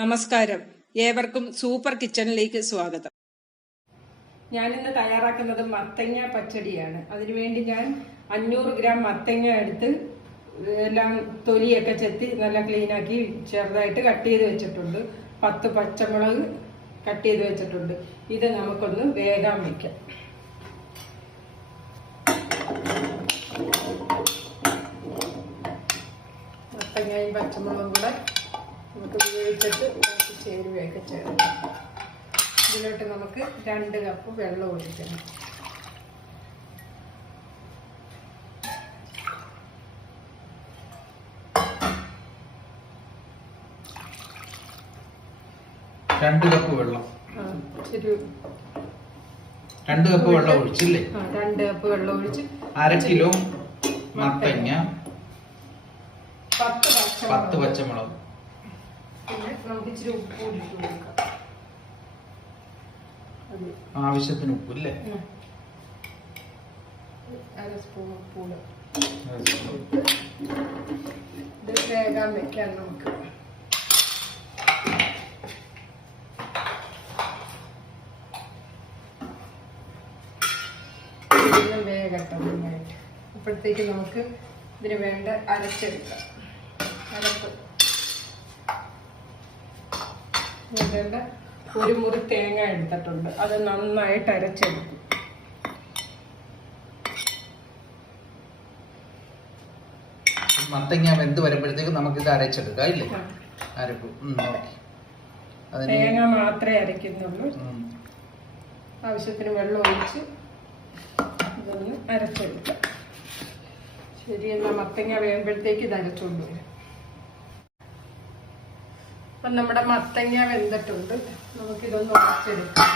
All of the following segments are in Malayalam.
നമസ്കാരം, ഏവർക്കും സൂപ്പർ കിച്ചണിലേക്ക് സ്വാഗതം. ഞാനിന്ന് തയ്യാറാക്കുന്നത് മത്തങ്ങ പച്ചടിയാണ്. അതിനുവേണ്ടി ഞാൻ 500 ഗ്രാം മത്തങ്ങ എടുത്ത് എല്ലാം തൊലിയൊക്കെ ചെത്തി നല്ല ക്ലീനാക്കി ചെറുതായിട്ട് കട്ട് ചെയ്ത് വെച്ചിട്ടുണ്ട്. 10 പച്ചമുളക് കട്ട് ചെയ്ത് വെച്ചിട്ടുണ്ട്. ഇത് നമുക്കൊന്ന് വേഗം വയ്ക്കാം. മത്തങ്ങയും പച്ചമുളകും കൂടെ നമുക്ക് ഉപയോഗിച്ചിട്ട് ചേരുവയൊക്കെ ചേർക്കാം. ഇതിലോട്ട് നമുക്ക് 2 കപ്പ് വെള്ളം ഒഴിക്കണം. രണ്ട് കപ്പ് വെള്ളം ഒഴിച്ചില്ലേ? 2 കപ്പ് വെള്ളം ഒഴിച്ച് 1/2 കിലോ മത്തങ്ങ, 10 പച്ചമുളക്, പിന്നെ നമുക്ക് ഇച്ചിരി ഉപ്പ് ഇട്ട് കൊടുക്കാം. ആവശ്യത്തിന് ഉപ്പ് അല്ലേ? 1 സ്പൂൺ ഉപ്പ്. ഇത് വേഗം വെക്കാം. നമുക്ക് വേഗട്ടെ നന്നായിട്ട്. അപ്പോഴത്തേക്ക് നമുക്ക് ഇതിന് വേണ്ട അരച്ചെടുക്കാം. വേണ്ട 1 മുറി തേങ്ങ എടുത്തിട്ടുണ്ട്. അത് നന്നായിട്ട് അരച്ചെടുക്കും. മത്തങ്ങ വെന്ത് വരുമ്പോഴത്തേക്ക് നമുക്കിത് അരച്ചെടുക്കാം ഇല്ലേ? അരപ്പ് തേങ്ങ മാത്രമേ അരയ്ക്കുന്നുള്ളൂ. ആവശ്യത്തിന് വെള്ളം ഒഴിച്ച് ഇതൊന്ന് അരച്ചെടുക്കാം. ശരി, എന്നാൽ മത്തങ്ങ വേകുമ്പോഴത്തേക്ക് ഇത് അരച്ചുകൊണ്ട് വരും. അപ്പം നമ്മുടെ മത്തങ്ങ വെന്തിട്ടുണ്ട്. നമുക്കിതൊന്ന് ഉടച്ചെടുക്കാം.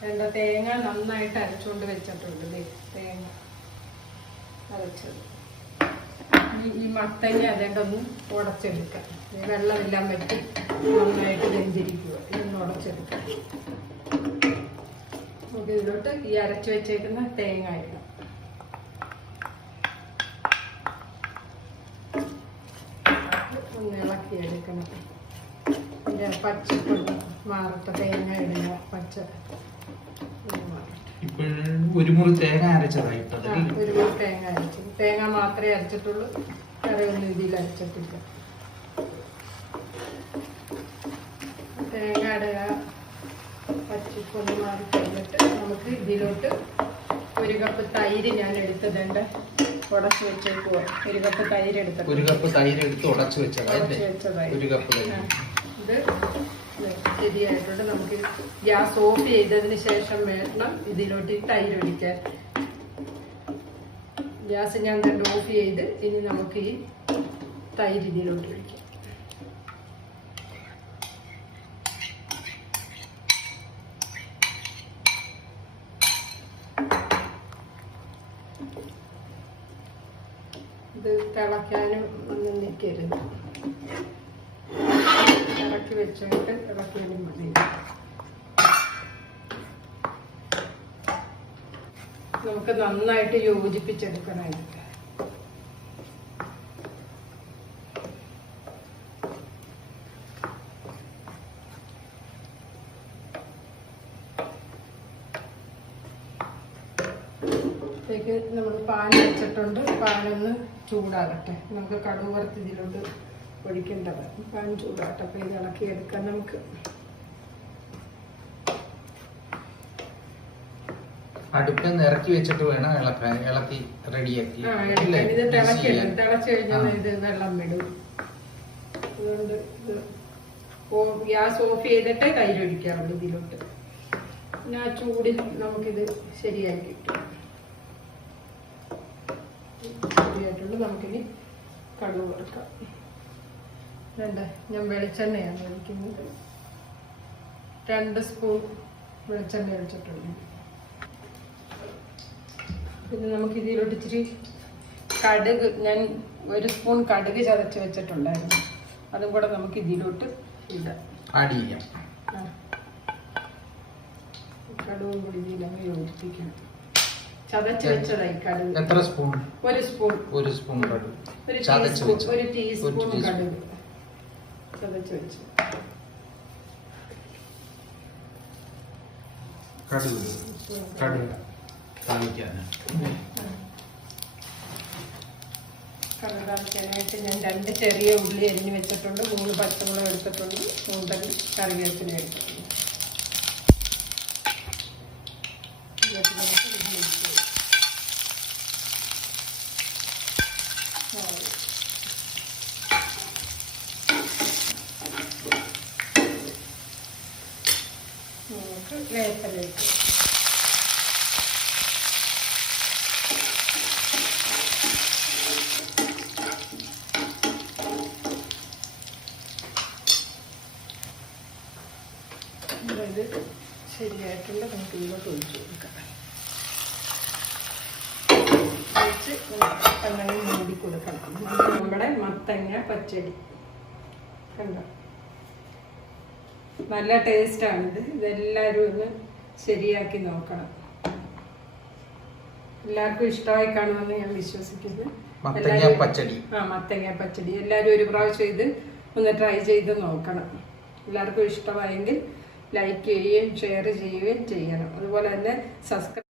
വേണ്ട തേങ്ങ നന്നായിട്ട് അരച്ചുകൊണ്ട് വെച്ചിട്ടുണ്ട്. തേങ്ങ അരച്ചത് ഈ മത്തങ്ങ അതേണ്ട ഒന്ന് ഉടച്ചെടുക്കാം. വെള്ളമെല്ലാം വെട്ടി നന്നായിട്ട് വെന്തിരിക്കുക. ഇതൊന്ന് ഉടച്ചെടുക്കാം. നമുക്ക് ഇതിലോട്ട് ഈ അരച്ചു വെച്ചേക്കുന്ന തേങ്ങ ഇടാം. ഒന്ന് ഇളക്കിയെടുക്കണം. പിന്നെ പച്ചപ്പൊടി മാറട്ടെ. തേങ്ങ ഇടുക. പച്ച 1 മുറി തേങ്ങ അരച്ചതായി. 1 മുറി തേങ്ങ അരച്ചത്. തേങ്ങ മാത്രമേ അരച്ചിട്ടുള്ളൂ. കറിയൊന്നും ഇതിൽ അരച്ചിട്ടില്ല. തേങ്ങ ഇടുക. പച്ചപ്പൊടി മാറി കഴിഞ്ഞിട്ട് നമുക്ക് ഇതിലോട്ട് 1 കപ്പ് തൈര് ഞാൻ എടുത്തതുണ്ട്. ഉടച്ചു വെച്ചേക്കുക. 1 കപ്പ് തൈര് എടുത്തിട്ട് 1 കപ്പ് തൈര് എടുത്ത് ഉടച്ചു വെച്ചതായി. ഇത് ശരിയായിട്ടുണ്ട്. നമുക്ക് ഗ്യാസ് ഓഫ് ചെയ്തതിന് ശേഷം വേണം ഇതിലോട്ട് തൈര് ഒഴിക്കാൻ. ഗ്യാസ് ഞാൻ കണ്ട് ഓഫ് ചെയ്ത് ഇനി നമുക്ക് ഈ തൈര് ഇതിലോട്ട് ഒഴിക്കാം. ഇത് തിളയ്ക്കാനും ഒന്നും നിൽക്കരുത്. ഇറക്കി വെച്ചിട്ട് ഇളക്കിയാലും മതി. നമുക്ക് നന്നായിട്ട് യോജിപ്പിച്ചെടുക്കണം. ഇതിലേക്ക് നമ്മൾ പാൻ വെച്ചിട്ടുണ്ട്. പാനൊന്ന് ചൂടാകട്ടെ. നമുക്ക് കടുക് വറുത്ത് ഇതിലോട്ട് ഒഴിക്കേണ്ടത്. പാൻ ചൂടാകട്ടെ. അപ്പോൾ ഇത് ഇളക്കിയെടുക്കാം. നമുക്ക് അടുപ്പിൽ നിന്ന് ഇറക്കി വെച്ചിട്ട് വേണം ഇളക്കാൻ. ഇളക്കി റെഡിയാക്കി ഇത് തിളച്ച് കഴിഞ്ഞാൽ ഇത് വെള്ളം വിടും. അതുകൊണ്ട് ഗ്യാസ് ഓഫ് ചെയ്തിട്ട് തൈര് ഒഴിക്കാറുള്ളൂ ഇതിലോട്ട്. പിന്നെ ആ ചൂടിൽ നമുക്കിത് ശരിയാക്കി കിട്ടും. ശരിയായിട്ടുണ്ട്. നമുക്കിനി കടുക് വറുക്കാം. വേണ്ട, ഞാൻ വെളിച്ചെണ്ണയാണ് ഒഴിക്കുന്നത്. 2 സ്പൂൺ വെളിച്ചെണ്ണ ഒഴിച്ചിട്ടുണ്ട്. പിന്നെ നമുക്ക് ഇതിലോട്ട് ഇച്ചിരി കടുക്, ഞാൻ 1 സ്പൂൺ കടുക് ചതച്ച് വെച്ചിട്ടുണ്ടായിരുന്നു. അതും കൂടെ നമുക്ക് ഇതിലോട്ട് ഇടാം. കടുകും കൂടി ഇതിലങ്ങ് യോജിപ്പിക്കണം. ചതച്ച് വെച്ചതായി കടുക്. എത്ര സ്പൂൺ? 1 സ്പൂൺ. 1 സ്പൂൺ കടുക്. 1 ടീസ്പൂൺ കടുക് ചതച്ച് വെച്ച്. കടുക് താളിക്കാൻ. കറിവേപ്പിനായിട്ട് ഞാൻ 2 ചെറിയ ഉള്ളി അരിഞ്ഞ് വെച്ചിട്ടുണ്ട്, 3 പച്ചമുളക് എടുത്തിട്ടുണ്ട്, 3 തരി കറിവേപ്പില എടുത്തിട്ടുണ്ട്. നമുക്ക് വേപ്പില ഇട്ട് ഇത് ശരിയായിട്ടുണ്ട്. നമുക്ക് ഇതിലോട്ട് ഒഴിച്ചു കൊടുക്കാം. ഒഴിച്ച് അങ്ങനെ മൂടി കൊടുക്കണം. നമ്മുടെ മത്തങ്ങ പച്ചടി കണ്ടോ, നല്ല ടേസ്റ്റാണിത്. ഇതെല്ലാവരും ഒന്ന് ശരിയാക്കി നോക്കണം. എല്ലാവർക്കും ഇഷ്ടമായി കാണുമെന്ന് ഞാൻ വിശ്വസിക്കുന്നു. മത്തങ്ങ പച്ചടി എല്ലാവരും ഒരു പ്രാവശ്യം ഇത് ഒന്ന് ട്രൈ ചെയ്ത് നോക്കണം. എല്ലാവർക്കും ഇഷ്ടമായെങ്കിൽ ലൈക്ക് ചെയ്യുകയും ഷെയർ ചെയ്യുകയും ചെയ്യണം. അതുപോലെ തന്നെ സബ്സ്ക്രൈബ്